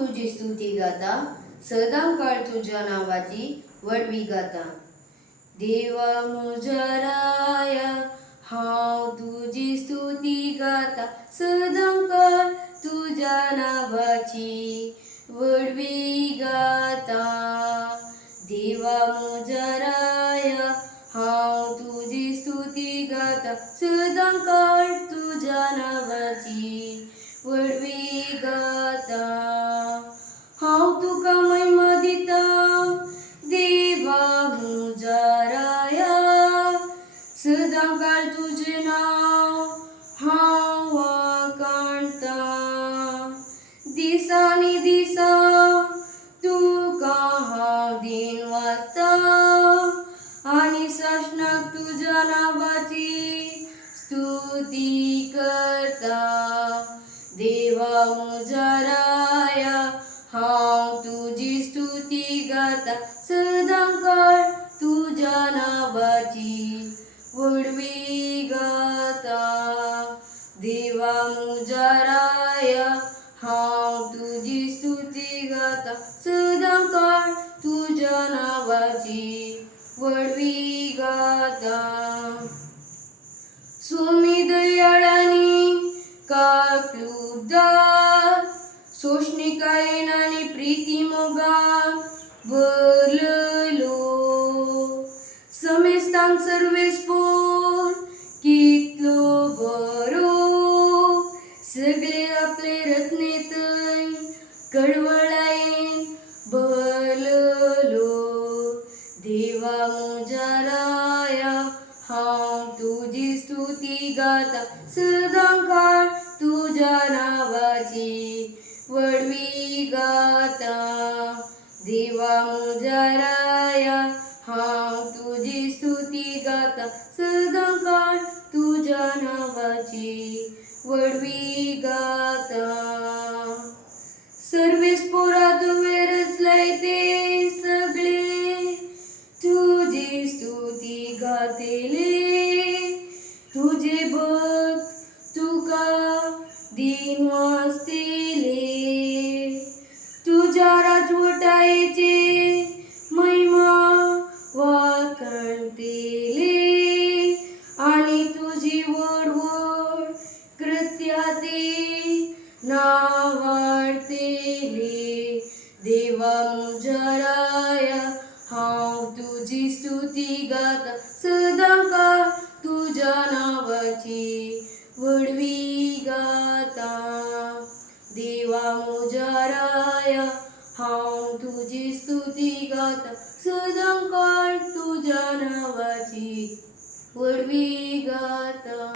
तुझी स्तुती गाता, सदाकाळ तुझ्या नावाची वडवी गाता. देवा मुझ्या राया, हांव तुझी स्तुती गाता, सदाकाळ तुझ्या नावाची वडवी गाता. देवा मुझ्या राया, हांव तुझी स्तुती गाता, सदाकाळ तुझ्या नावाची वडवी गाता. हांव तुका महिमा दिता, देवा मुझ्या राया, सदाकाळ तुझे नाव हांव वखाणता. दिसानी दिसा तुका हांव दिन वाचता, आणि सासणाक तुझ्या नावाची स्तुती करता. देवा मुझ्या राया, हांव तुझी स्तुती गाता, सदाकाळ तुझ्या नावाची वडवी गाता. देवा मुझ्या राया, हांव तुझी स्तुती गाता, सदाकाळ तुझ्या नावाची वडवी गाता. स्वामी दयाळानी का क्लुब्धार, सोष्णिकायेनानी प्रीती मोगान भरलेलो. समेस्तांक सर्वेस्पोर कितलो बरो, सगळे आपले रत्ने थंय कळवळायेन भरलेलो. देवा मुझ्या राया, हांव तुझी स्तुती गाता, सदाकाळ तुझ्या नावाची वडवी गाता. देवा मुझ्या राया, हांव तुझी स्तुती गाता, सदाकाळ तुझ्या नावाची वडवी गाता. सर्वेस्पोरा तुवे रचलय ते सगळे, तुझी स्तुती गातेले. तुझे भक्त तुका दिन वाचतेले, तुझ्या राजवटायेचे महिमा वाखणतेले, आणि तुझी वडवड कृत्या ते नावाडतेले. देवा मुझ्या राया, हांव तुझी स्तुती गाता, सदाकाळ तुझ्या नावाची वडवी गाता. देवा मुझ्या राया, हांव तुझी स्तुती गाता, सदाकाळ तुझ्या नावाची वडवी गाता.